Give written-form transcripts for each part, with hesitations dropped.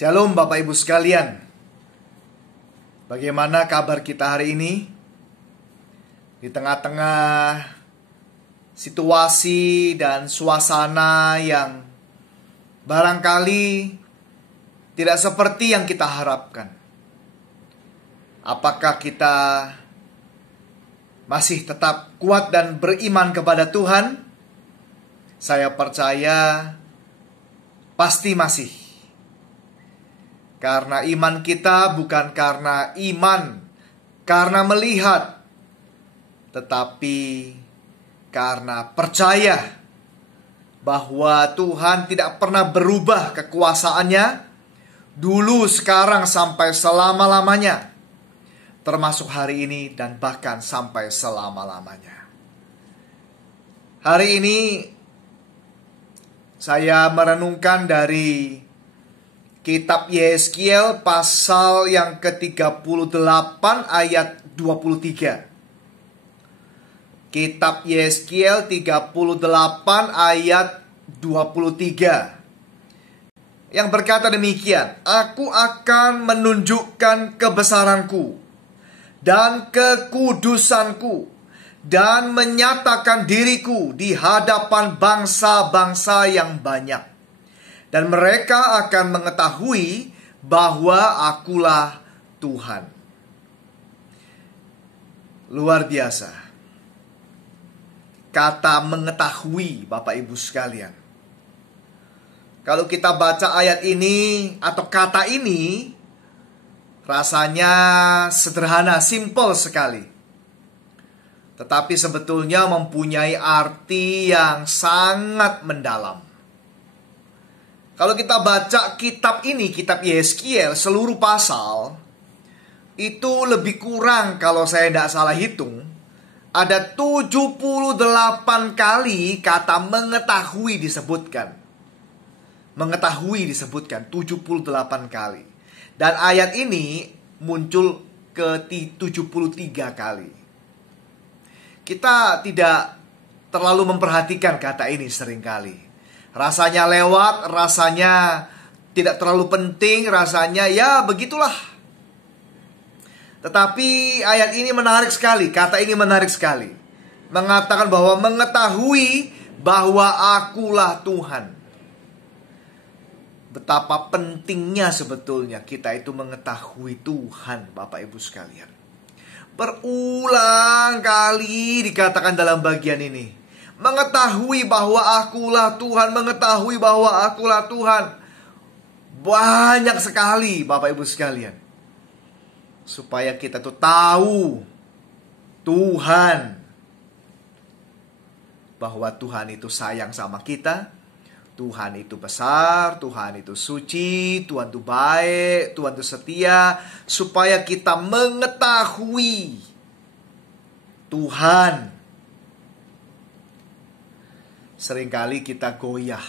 Shalom Bapak Ibu sekalian. Bagaimana kabar kita hari ini? Di tengah-tengah situasi dan suasana yang barangkali tidak seperti yang kita harapkan. Apakah kita masih tetap kuat dan beriman kepada Tuhan? Saya percaya pasti masih. Karena iman kita bukan karena iman, karena melihat, tetapi karena percaya bahwa Tuhan tidak pernah berubah kekuasaannya, dulu, sekarang, sampai selama-lamanya, termasuk hari ini dan bahkan sampai selama-lamanya. Hari ini saya merenungkan dari Kitab Yeskiel pasal yang ke-38 ayat 23. Kitab Yeskiel 38 ayat 23. Yang berkata demikian, "Aku akan menunjukkan kebesaranku dan kekudusanku dan menyatakan diriku di hadapan bangsa-bangsa yang banyak. Dan mereka akan mengetahui bahwa akulah Tuhan." Luar biasa. Kata mengetahui, Bapak Ibu sekalian. Kalau kita baca ayat ini atau kata ini, rasanya sederhana, simple sekali. Tetapi sebetulnya mempunyai arti yang sangat mendalam. Kalau kita baca kitab ini, kitab Yeskiel, seluruh pasal, itu lebih kurang, kalau saya tidak salah hitung, ada 78 kali kata mengetahui disebutkan. Mengetahui disebutkan 78 kali. Dan ayat ini muncul ke 73 kali. Kita tidak terlalu memperhatikan kata ini seringkali. Rasanya lewat, rasanya tidak terlalu penting, rasanya ya begitulah. Tetapi ayat ini menarik sekali, kata ini menarik sekali. Mengatakan bahwa mengetahui bahwa akulah Tuhan. Betapa pentingnya sebetulnya kita itu mengetahui Tuhan, Bapak Ibu sekalian. Berulang kali dikatakan dalam bagian ini. Mengetahui bahwa akulah Tuhan, mengetahui bahwa akulah Tuhan. Banyak sekali Bapak Ibu sekalian. Supaya kita tuh tahu Tuhan. Bahwa Tuhan itu sayang sama kita. Tuhan itu besar, Tuhan itu suci, Tuhan itu baik, Tuhan itu setia. Supaya kita mengetahui Tuhan. Seringkali kita goyah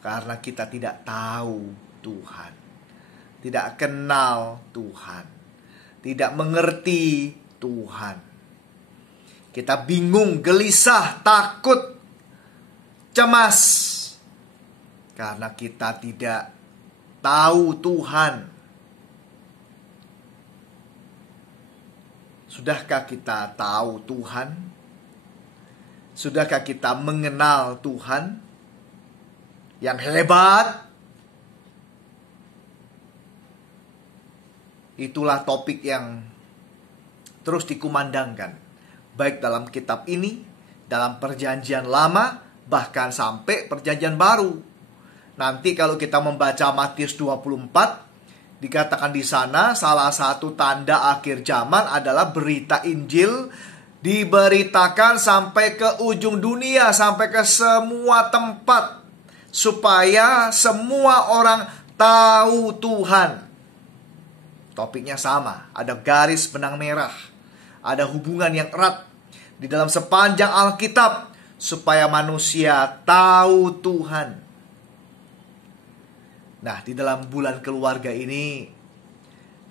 karena kita tidak tahu Tuhan, tidak kenal Tuhan, tidak mengerti Tuhan. Kita bingung, gelisah, takut, cemas karena kita tidak tahu Tuhan. Sudahkah kita tahu Tuhan? Sudahkah kita mengenal Tuhan yang hebat? Itulah topik yang terus dikumandangkan, baik dalam kitab ini, dalam perjanjian lama, bahkan sampai perjanjian baru. Nanti kalau kita membaca Matius 24, dikatakan di sana salah satu tanda akhir zaman adalah berita Injil diberitakan sampai ke ujung dunia, sampai ke semua tempat, supaya semua orang tahu Tuhan. Topiknya sama, ada garis benang merah, ada hubungan yang erat di dalam sepanjang Alkitab, supaya manusia tahu Tuhan. Nah, di dalam bulan keluarga ini,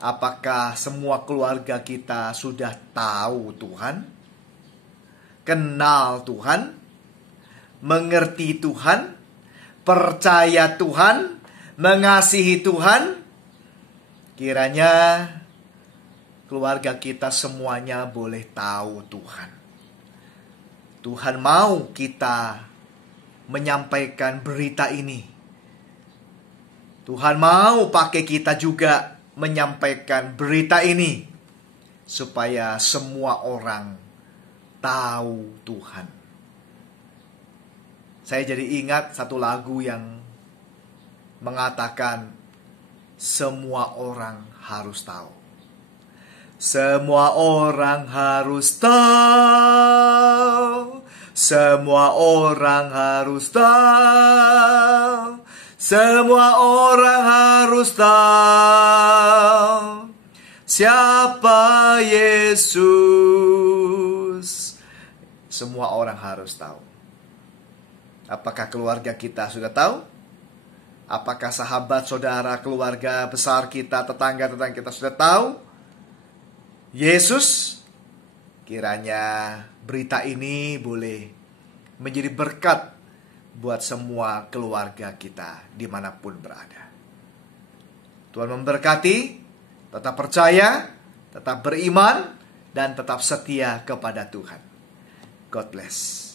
apakah semua keluarga kita sudah tahu Tuhan? Kenal Tuhan? Mengerti Tuhan? Percaya Tuhan? mengasihi Tuhan, kiranya keluarga kita semuanya boleh tahu Tuhan. Tuhan mau kita menyampaikan berita ini. Tuhan mau pakai kita juga menyampaikan berita ini, supaya semua orang tahu Tuhan. Saya jadi ingat satu lagu yang mengatakan semua orang harus tahu. Semua orang harus tahu. Semua orang harus tahu. Semua orang harus tahu siapa Yesus. Semua orang harus tahu. Apakah keluarga kita sudah tahu? Apakah sahabat, saudara, keluarga besar kita, tetangga-tetangga kita sudah tahu Yesus? Kiranya berita ini boleh menjadi berkat buat semua keluarga kita dimanapun berada. Tuhan memberkati. Tetap percaya, tetap beriman, dan tetap setia kepada Tuhan. God bless.